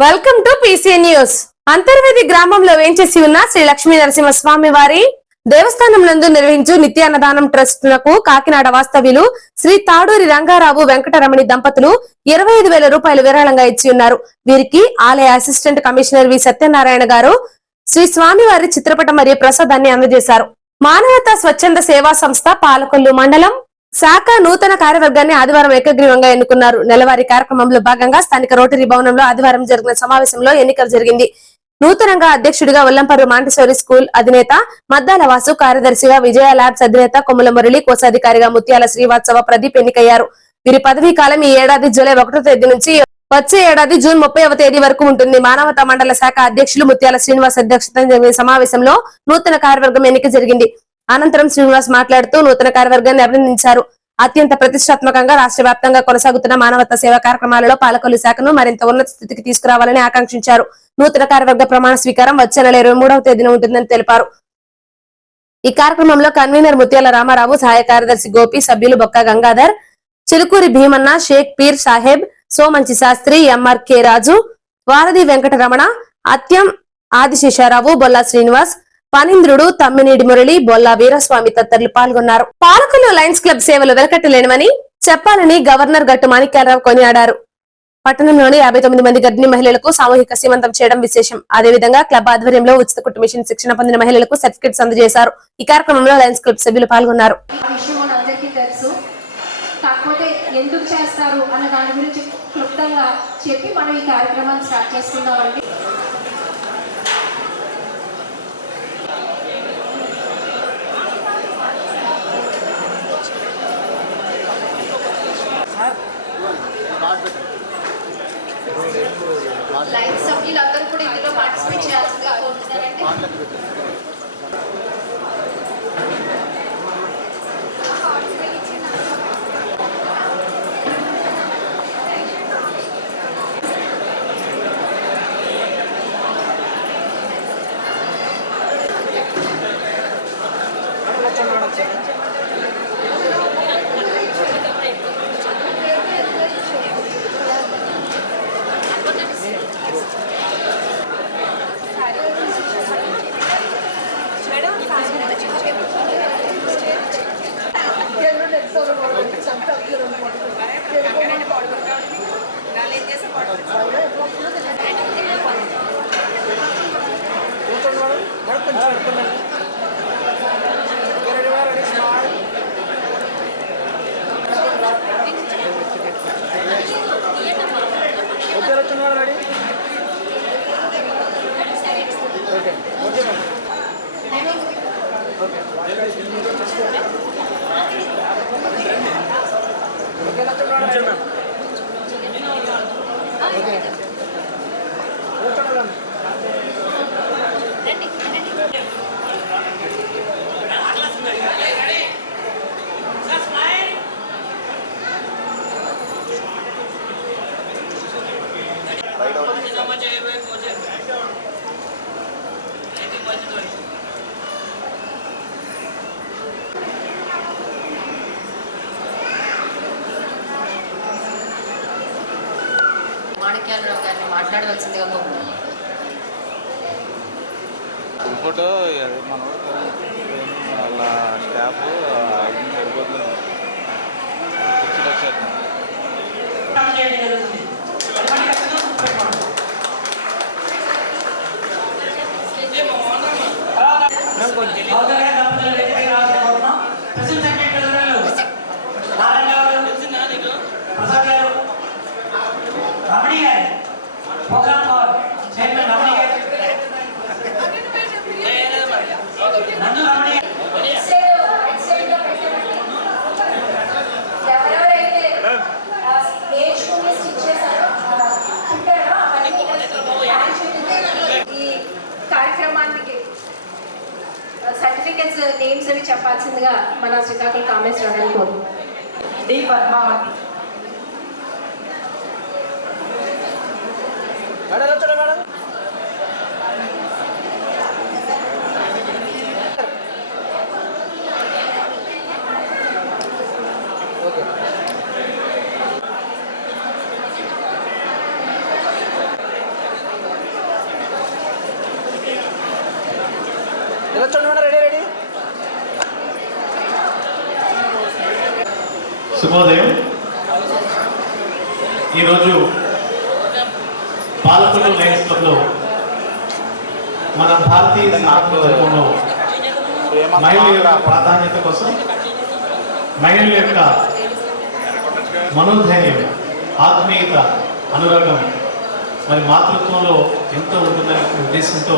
Welcome to PC news. Antarvedi గ్రామంలో వేంచేసి ఉన్న శ్రీ లక్ష్మీ నరసింహస్వామి వారి దేవస్థానం నందు నిర్వహించు నిత్యాన్నదానం ట్రస్ట్ నకు కాకినాడ వాస్తవ్యులు శ్రీ తాడూరి రంగారావు వెంకటరమణి దంపతులు 25,000 రూపాయలు విరాళంగా ఇచ్చి ఉన్నారు. వీరికి ఆలయ అసిస్టెంట్ కమిషనర్ వి సత్యనారాయణ గారు శ్రీ స్వామివారి చిత్రపటం మరియు ప్రసాదాన్ని అందజేశారు. మానవతా స్వచ్ఛంద సేవా సంస్థ పాలకొల్లు మండలం శాఖ నూతన కార్యవర్గాన్ని ఆదివారం ఏకగ్రీవంగా ఎన్నుకున్నారు. నెలవారీ కార్యక్రమంలో భాగంగా స్థానిక రోటరీ భవనంలో ఆదివారం జరిగిన సమావేశంలో ఎన్నిక జరిగింది. నూతనంగా అధ్యక్షుడిగా ఒల్లంపర్రు మాంటిసోరీ స్కూల్ అధినేత మద్దాల వాసు, కార్యదర్శిగా విజయ ల్యాబ్స్ అధినేత కొమ్ముల మురళి, కోశాధికారిగా ముత్యాల శ్రీవాత్సవ ప్రదీప్ ఎన్నికయ్యారు. వీరి పదవీ కాలం ఈ ఏడాది జూలై 1వ తేదీ నుంచి వచ్చే ఏడాది జూన్ 30వ తేదీ వరకు ఉంటుంది. మానవతా మండల శాఖ అధ్యక్షులు ముత్యాల శ్రీనివాస్ అధ్యక్షతన జరిగిన సమావేశంలో నూతన కార్యవర్గం ఎన్నిక జరిగింది. అనంతరం శ్రీనివాస్ మాట్లాడుతూ నూతన కార్యవర్గాన్ని అభినందించారు. అత్యంత ప్రతిష్టాత్మకంగా రాష్ట్ర వ్యాప్తంగా కొనసాగుతున్న మానవతా సేవా కార్యక్రమాలలో పాలకొల్లు శాఖను మరింత ఉన్నత స్థితికి తీసుకురావాలని ఆకాంక్షించారు. నూతన కార్యవర్గ ప్రమాణ స్వీకారం వచ్చే నెల 23వ తేదీన ఉంటుందని తెలిపారు. ఈ కార్యక్రమంలో కన్వీనర్ ముత్యాల రామారావు, సహాయ కార్యదర్శి గోపి, సభ్యులు బొక్క గంగాధర్, చిలుకూరి భీమన్న, షేక్ పీర్ సాహెబ్, సోమంచి శాస్త్రి, ఎంఆర్కే రాజు, వారధి వెంకటరమణ, అత్యం ఆదిశేషారావు, బొల్లా శ్రీనివాస్, పనింద్రుడు, తమ్మినేడి మురళి, బొల్లా వీరస్వామి తదితరులు పాల్గొన్నారు. పాలకొల్లు లయన్స్ క్లబ్ సేవలు వెలకట్టలేనివని చెప్పాలని గవర్నర్ గట్టు మాణిక్యాలరావు కొనియాడారు. పట్టణంలోని 59 మంది గర్భిణీ మహిళలకు సామూహిక సీమంతం చేయడం విశేషం. అదేవిధంగా క్లబ్ ఆధ్వర్యంలో ఉచిత కుట్టు మిషన్ శిక్షణ పొందిన మహిళలకు సర్టిఫికెట్స్ అందజేశారు. ఈ కార్యక్రమంలో లయన్స్ క్లబ్ సభ్యులు పాల్గొన్నారు. ఎందుకు చేస్తారు అన్న దాని గురించి క్లుప్తంగా చెప్పి మనం ఈ కార్యక్రమాన్ని స్టార్ట్ చేసుకుందామండి. లైన్ సభ్యులందరూ కూడా ఇందులో పార్టిసిపేట్ చేయాల్సిందిగా కోరుతున్నారండి. మాణిక్యాలరావు గారిని మాట్లాడవలసిందిగా కోరుతున్నాను. ఇంకోటి మన వాళ్ళ స్టాఫ్ సరిపోతుంది. సర్టిఫికెట్స్ నేమ్స్ అవి చెప్పాల్సిందిగా మన శ్రీకాకుళం కామెంట్స్ రావడానికి కోరుతున్నాను. డి పద్మావతి, శుభోదయం. ఈరోజు పాలకులు లయన్స్ క్లబ్లో మన భారతీయ సనాతన ధర్మంలో మహిళల యొక్క ప్రాధాన్యత కోసం, మహిళల యొక్క మనోధైర్యం, ఆత్మీయత, అనురాగం మరి మాతృత్వంలో ఎంతో ఉంటుందనే ఉద్దేశంతో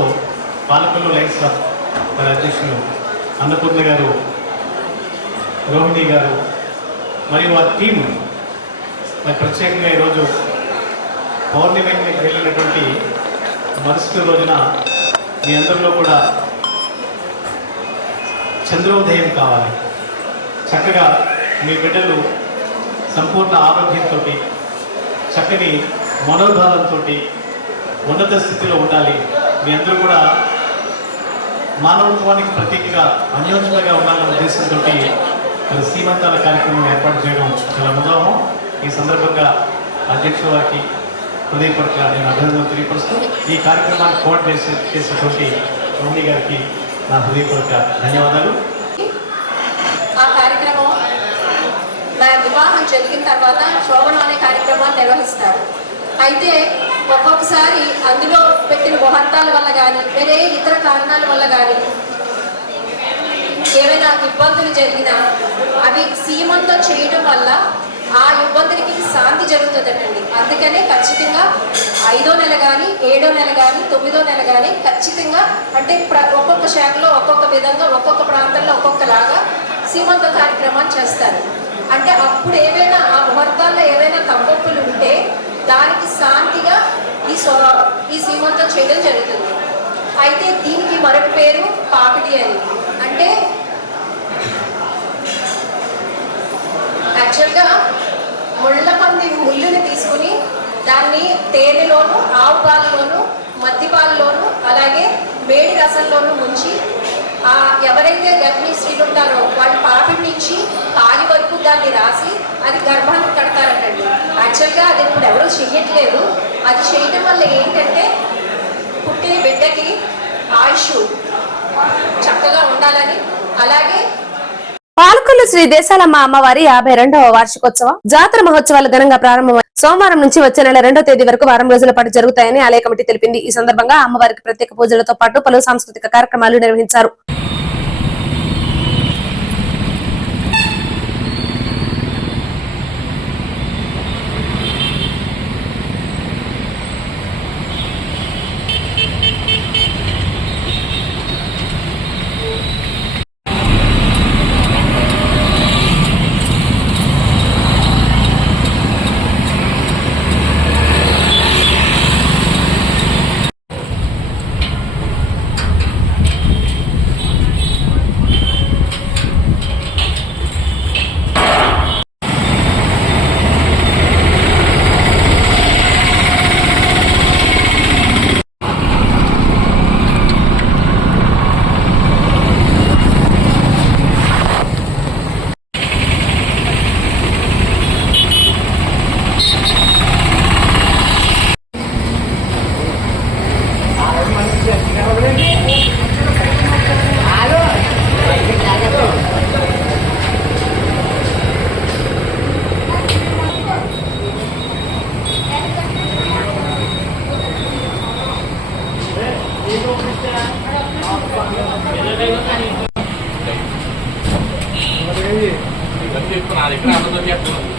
పాలకులు లయన్స్ క్లబ్ మరి అధ్యక్షులు అన్నపూర్ణ గారు, రోహిణి గారు మరియు వారి టీం మరి ప్రత్యేకంగా ఈరోజు పౌర్ణమికి వెళ్ళినటువంటి మరుసటి రోజున మీ అందరిలో కూడా చంద్రోదయం కావాలి, చక్కగా మీ బిడ్డలు సంపూర్ణ ఆరోగ్యంతో, చక్కని మనోభావంతో ఉన్నత స్థితిలో ఉండాలి. మీ అందరూ కూడా మానవత్వానికి ప్రతీకగా అన్యోన్యంగా ఉండాలనే ఉద్దేశంతో మరి సీమంతాల కార్యక్రమం ఏర్పాటు చేయడం చాలా ఉదాహరణ. ఈ సందర్భంగా అధ్యక్షుల వారికి హృదయపూర్వక నేను అభినందనలు తెలియపరుస్తూ ఈ కార్యక్రమాన్ని కోఆర్డినేట్ చేసినటువంటి రోహిణి గారికి నా హృదయపూర్వక ధన్యవాదాలు. ఆ కార్యక్రమం నా వివాహం జరిగిన తర్వాత శోభనం అనే కార్యక్రమాన్ని నిర్వహిస్తారు. అయితే ఒక్కొక్కసారి అందులో పెట్టిన ముహూర్తాల వల్ల కానీ వేరే ఇతర కారణాల వల్ల కానీ ఏమైనా ఇబ్బందులు జరిగినా అవి సీమంతో చేయడం వల్ల ఆ ఇబ్బందులకి శాంతి జరుగుతుందటండి. అందుకనే ఖచ్చితంగా 5వ నెల కానీ 7వ నెల కానీ 9వ నెల కానీ ఖచ్చితంగా, అంటే ఒక్కొక్క శాఖలో ఒక్కొక్క విధంగా, ఒక్కొక్క ప్రాంతంలో ఒక్కొక్కలాగా సీమంత కార్యక్రమాన్ని చేస్తారు. అంటే అప్పుడు ఏవైనా ఆ ముహూర్తాల్లో ఏవైనా తప్పొప్పులు ఉంటే దానికి శాంతిగా ఈ సీమంతం చేయడం జరుగుతుంది. అయితే దీనికి మరొక పేరు పాపిడి అని. అంటే యాక్చువల్గా ముళ్ళుని తీసుకుని దాన్ని తేనెలోను, ఆవు పాలలోను, మద్ది పాలలోను, అలాగే వేడి రసంలోను ముంచి ఎవరైతే గర్భిణీ స్త్రీలు ఉంటారో వాళ్ళ పాపిడి నుంచి కాలి వరకు దాన్ని రాసి అది గర్భాన్ని కడతారటండి. యాక్చువల్గా అది ఇప్పుడు ఎవరూ చెయ్యట్లేదు. అది చేయటం వల్ల ఏంటంటే పుట్టిన బిడ్డకి ఆయుష్ చక్కగా ఉండాలని, అలాగే పాలకొల్లు శ్రీ దేశాలమ్మ అమ్మవారి 52వ వార్షికోత్సవం జాతర మహోత్సవాలు ఘనంగా ప్రారంభమై సోమవారం నుంచి వచ్చే నెల 2వ తేదీ వరకు వారం రోజుల పాటు జరుగుతాయని ఆలయ కమిటీ తెలిపింది. ఈ సందర్భంగా అమ్మవారికి ప్రత్యేక పూజలతో పాటు పలు సాంస్కృతిక కార్యక్రమాలు నిర్వహించారు.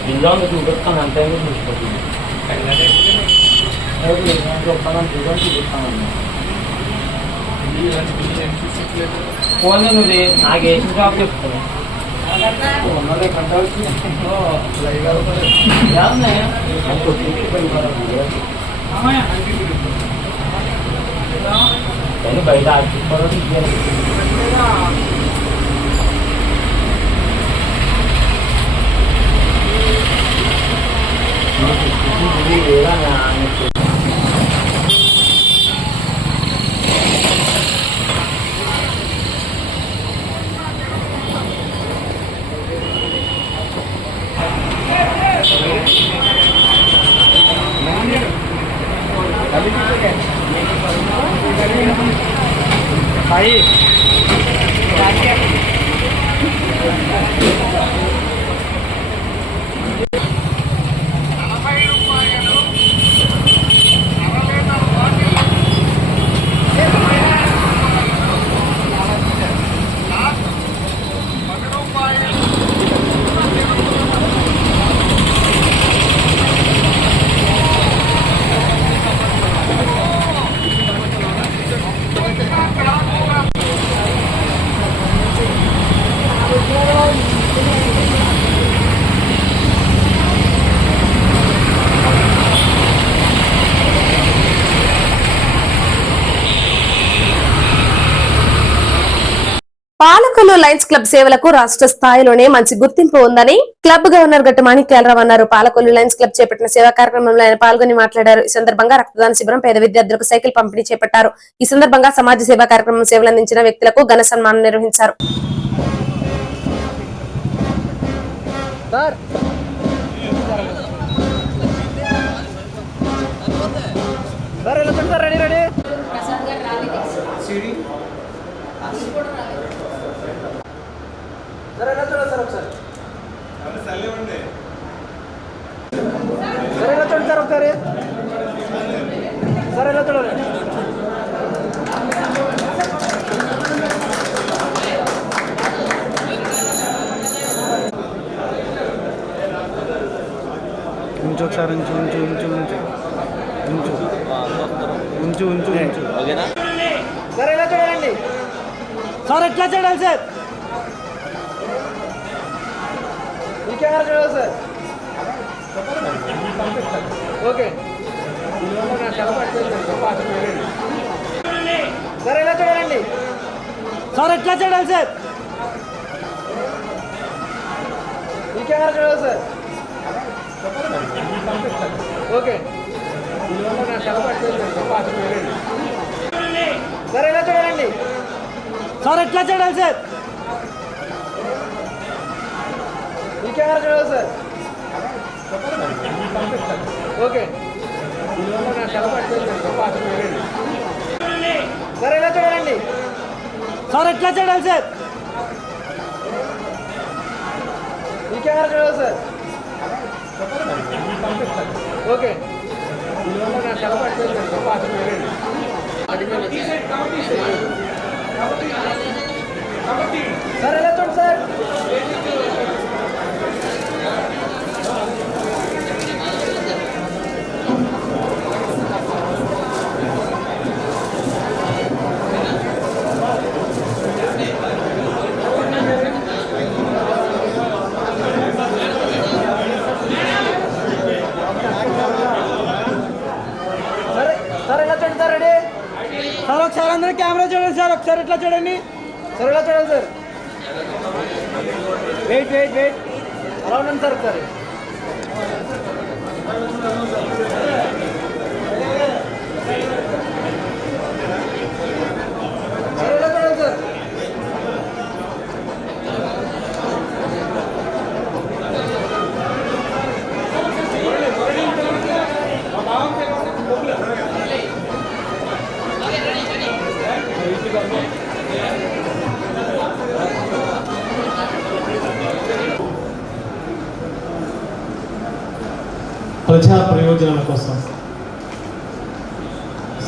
బిల్లాన్ని చూపిస్తాను అంతే చూసుకుంటుంది ఫోన్ నువ్వు నాకు వేసిన షాప్ చెప్తాను బయట ఆడుకోవడం aí పాలకొల్లు లయన్స్ క్లబ్ సేవలకు రాష్ట్ర స్థాయిలోనే మంచి గుర్తింపు ఉందని క్లబ్ గవర్నర్ గట్టు మాణిక్యాలరావు అన్నారు. పాలకొల్లు లయన్స్ క్లబ్ చేపట్టిన సేవా కార్యక్రమంలో ఆయన పాల్గొని మాట్లాడారు. ఈ సందర్భంగా రక్తదాన శిబిరం, పేద విద్యార్థులకు సైకిల్ పంపిణీ చేపట్టారు. ఈ సందర్భంగా సమాజ సేవా కార్యక్రమం సేవలందించిన వ్యక్తులకు ఘన సన్మానం నిర్వహించారు. ప్రసాద్ గారు రాలేదు. ఉంచు ఒకసారి ఉంచు ఉంచు ఉంచు ఉంచు ఉంచు ఉంచు ఉంచు ఉంచు ఓకేనా? సార్ ఎలా చూడాలండి సార్, ఎట్లా చూడాలి సార్? ఈ కెమెరా చూడాలి సార్. ఓకే సార్ ఎలా చూడాలండి సార్, ఎట్లా చూడాలి సార్? ఈ కెమెరా చూడాలి సార్. ఓకే సార్ ఎలా చూడాలండి సార్, ఎట్లా చూడాలి సార్? ఈ కెమెరా చూడాలి సార్. ఓకే సార్ ఎలా చూడాలండి సార్, ఎట్లా చూడాలి సార్? ఈ కెమెరా చూడాలి సార్. ఓకే సార్ ఎలా చూడండి సార్. సార్ ఒకసారి అందరూ కెమెరా చూడండి సార్. ఒకసారి ఎట్లా చూడండి సార్, ఎలా చూడండి సార్. వెయిట్ వెయిట్ వెయిట్ అలా ఉండండి సార్. ఒకసారి సార్ ఎలా చూడండి సార్. ప్రజా ప్రయోజనాల కోసం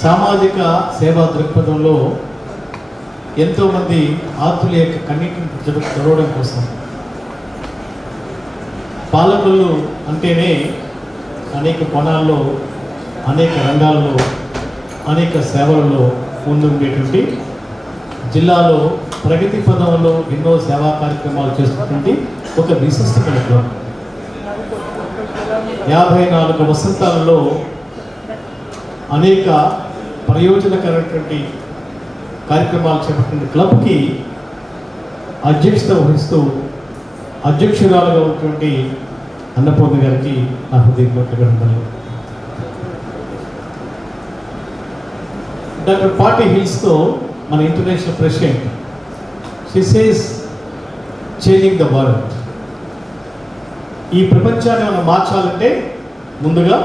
సామాజిక సేవా దృక్పథంలో ఎంతోమంది ఆతుల యొక్క కన్నీటిని తెరవడం కోసం పాలకొల్లు అంటేనే అనేక కోణాల్లో, అనేక రంగాల్లో, అనేక సేవలలో ముందుండేటువంటి జిల్లాలో ప్రగతి పదంలో ఎన్నో సేవా కార్యక్రమాలు చేస్తున్నటువంటి ఒక విశిష్టమైన క్లబ్. 54 వసంతాలలో అనేక ప్రయోజనకరమైనటువంటి కార్యక్రమాలు చేపట్టిన క్లబ్కి అధ్యక్షత వహిస్తూ అధ్యక్షురాలుగా ఉన్నటువంటి అన్నపూర్ణ గారికి నా హృదయపూర్వక ధన్యవాదాలు. డాక్టర్ పార్టీ హిల్స్తో మన international president, she says changing the world. ఈ ప్రపంచాన్ని మనం మార్చాలంటే ముందుగా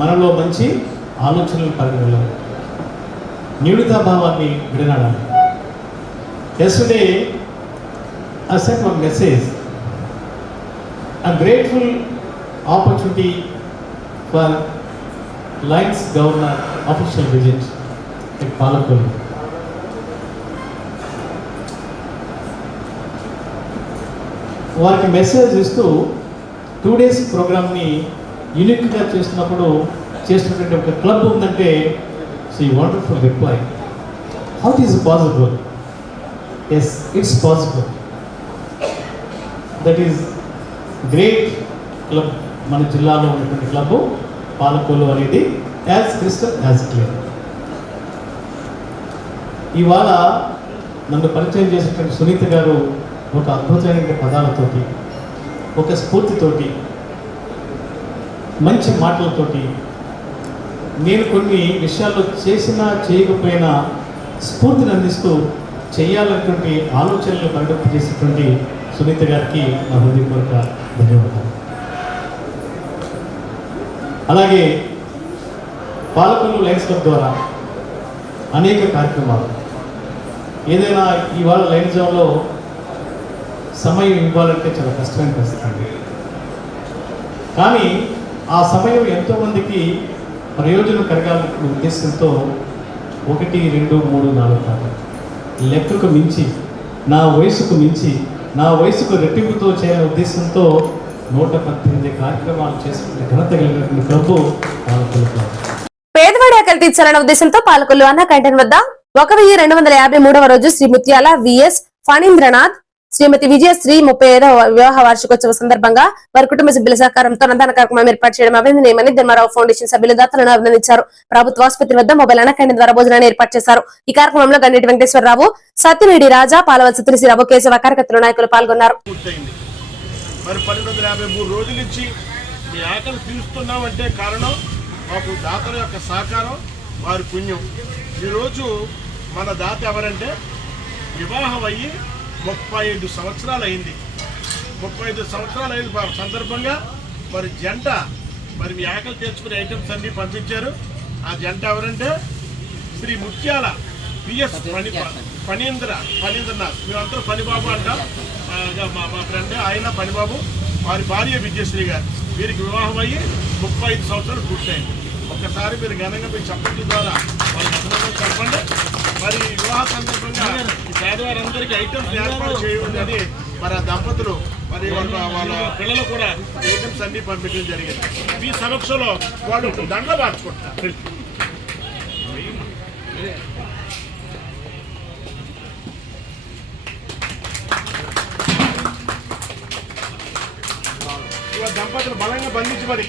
మనలో మంచి ఆలోచనలు పరిగణించాలి, న్యూనతాభావాన్ని విడనాడాలి. Yesterday I sent one message. I'm grateful opportunity for Lions Governor official visit at Palakollu. వారికి మెసేజ్ ఇస్తూ 2 days ప్రోగ్రామ్ని యూనిక్గా చేస్తున్నప్పుడు చేస్తున్నటువంటి ఒక క్లబ్ ఉందంటే see wonderful reply. How is possible? Yes, it's possible. That is great club. మన జిల్లాలో ఉన్నటువంటి క్లబ్ పాలకొల్లు అనేది యాజ్ క్రిస్టల్ యాజ్ క్లియర్. ఇవాళ నన్ను పరిచయం చేసినటువంటి సునీత గారు ఒక అద్భుతమైన పదాలతోటి, ఒక స్ఫూర్తితోటి, మంచి మాటలతోటి, నేను కొన్ని విషయాల్లో చేసినా చేయకపోయినా స్ఫూర్తిని అందిస్తూ చేయాలన్నటువంటి ఆలోచనలు పరిగెత్తించేసినటువంటి సునీత గారికి నా హృదయపూర్వక ధన్యవాదాలు. అలాగే పాలకొల్లు లయన్స్ క్లబ్ ద్వారా అనేక కార్యక్రమాలు, ఏదైనా ఇవాళ లైన్ జోన్లో సమయం ఇవ్వాలంటే చాలా కష్టమైన పరిస్థితి అండి. కానీ ఆ సమయం ఎంతోమందికి ప్రయోజనం కలగాలనే ఉద్దేశంతో 1, 2, 3, 4 కాదు, లెక్కకు మించి, నా వయసుకు మించి, నా వయసుకు రెట్టింపుతో చేయాలనే ఉద్దేశంతో 118 కార్యక్రమాలు చేసుకునే ఘనత కలిగినటువంటి క్లబ్ పాలకొల్లు క్లబ్. పేదవాడి ఆకలి తీర్చాలన్న ఉద్దేశంతో పాలకొల్లు అన్న క్యాంటీన్ వద్ద 1253వ రోజు శ్రీ ముత్యాల విఎస్ ఫణీంద్రనాథ్, శ్రీమతి విజయశ్రీ 35వ వివాహ వార్షికోత్సవ సందర్భంగా వారి కుటుంబ సభ్యుల సహకారంతో అన్నదాన కార్యక్రమం ఏర్పాటు చేయడం అభినందనీయమని ధర్మారావు ఫౌండేషన్ సభ్యులు దాతలను అభినందించారు. ప్రభుత్వ ఆసుపత్రి వద్ద మొబైల్ అన్న క్యాంటీన్ ద్వారా భోజనాన్ని ఏర్పాటు చేశారు. ఈ కార్యక్రమంలో గండేటి వెంకటేశ్వరరావు, సత్యనేడి రాజా, పాలవలస తులసిరావు, కేశవ కార్యకర్తలు, నాయకులు పాల్గొన్నారు. మరి 1253 రోజుల నుంచి మీ ఆకలి తీరుస్తున్నామంటే కారణం మాకు దాతల యొక్క సహకారం, వారి పుణ్యం. ఈరోజు మన దాత ఎవరంటే వివాహం అయ్యి 35 సంవత్సరాలు అయింది. 35 సంవత్సరాలు అయిన సందర్భంగా మరి జంట మరి మీ ఆకలి తీర్చుకునే ఐటమ్స్ అన్నీ పంపించారు. ఆ జంట ఎవరంటే శ్రీ ముత్యాల పిఎస్ ఫణీంద్రనాథ్, మేమందరూ పనిబాబు అంటాం. మా ఫ్రెండ్ ఆయన పనిబాబు, వారి భార్య విజయశ్రీ గారు. వీరికి వివాహం అయ్యి 35 సంవత్సరాలు పూర్తయింది. ఒక్కసారి మీరు ఘనంగా మీ చప్పట్ల ద్వారా వారికి అభినందనలు చెప్పండి. మరి వివాహ సందర్భంగా ఈ పేదవారందరికీ ఐటమ్స్ ఏర్పాటు చేయాలని మరి ఆ దంపతులు మరి వాళ్ళ పిల్లలు కూడా ఐటమ్స్ అన్ని పంపించడం జరిగింది. మీ సమక్షంలో వాళ్ళు దండ మార్చుకుంటారు. దంపతులు బలంగా బంధించి మరి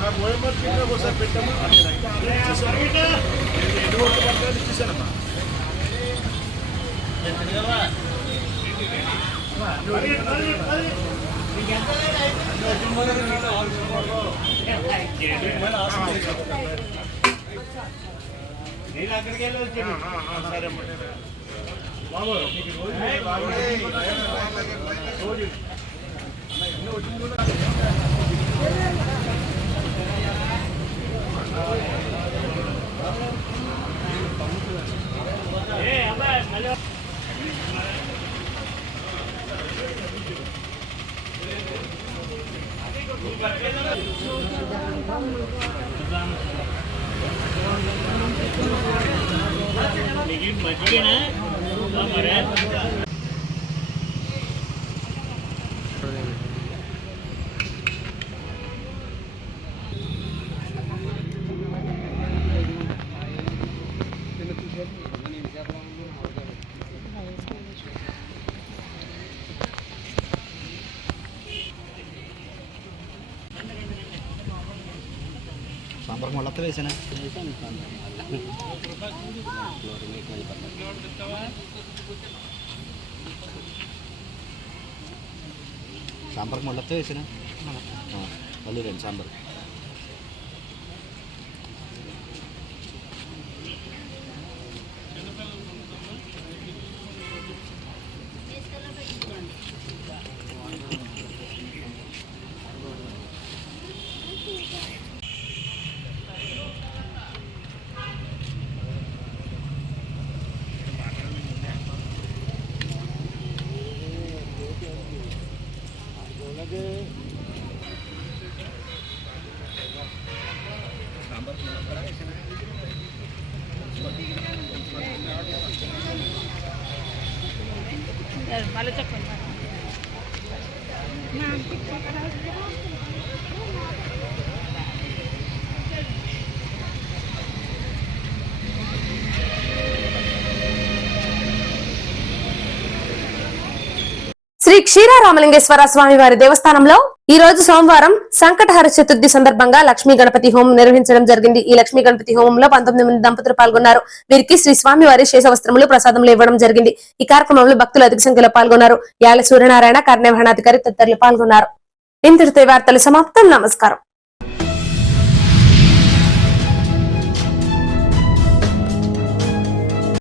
నాకు ఓఎంఆర్ ఒకసారి పెట్టాము. ఎన్ని ఓట్లు పడతాయని ఇచ్చేసానమ్మా. సరే అమ్మా. బాబు సాంబార్ మొళ్ళతో వేసానా సాంబార్ మొళ్ళతో వేసానా మళ్ళీ 2 సాంబార్. మళ్ళీ చెప్పండి. శ్రీ క్షీరారామలింగేశ్వర స్వామి వారి దేవస్థానంలో ఈ రోజు సోమవారం సంకటహర చతుర్థి సందర్భంగా లక్ష్మీ గణపతి హోమం నిర్వహించడం జరిగింది. ఈ లక్ష్మీ గణపతి హోమంలో 19 మంది దంపతులు పాల్గొన్నారు. వీరికి శ్రీ స్వామి వారి శేష వస్త్రములు ప్రసాదములు ఇవ్వడం జరిగింది. ఈ కార్యక్రమంలో భక్తులు అధిక సంఖ్యలో పాల్గొన్నారు. యాల సూర్యనారాయణ కార్యనిర్వహణాధికారి తదితరులు పాల్గొన్నారు. ఇంతటితో వార్తలు సమాప్తం. నమస్కారం.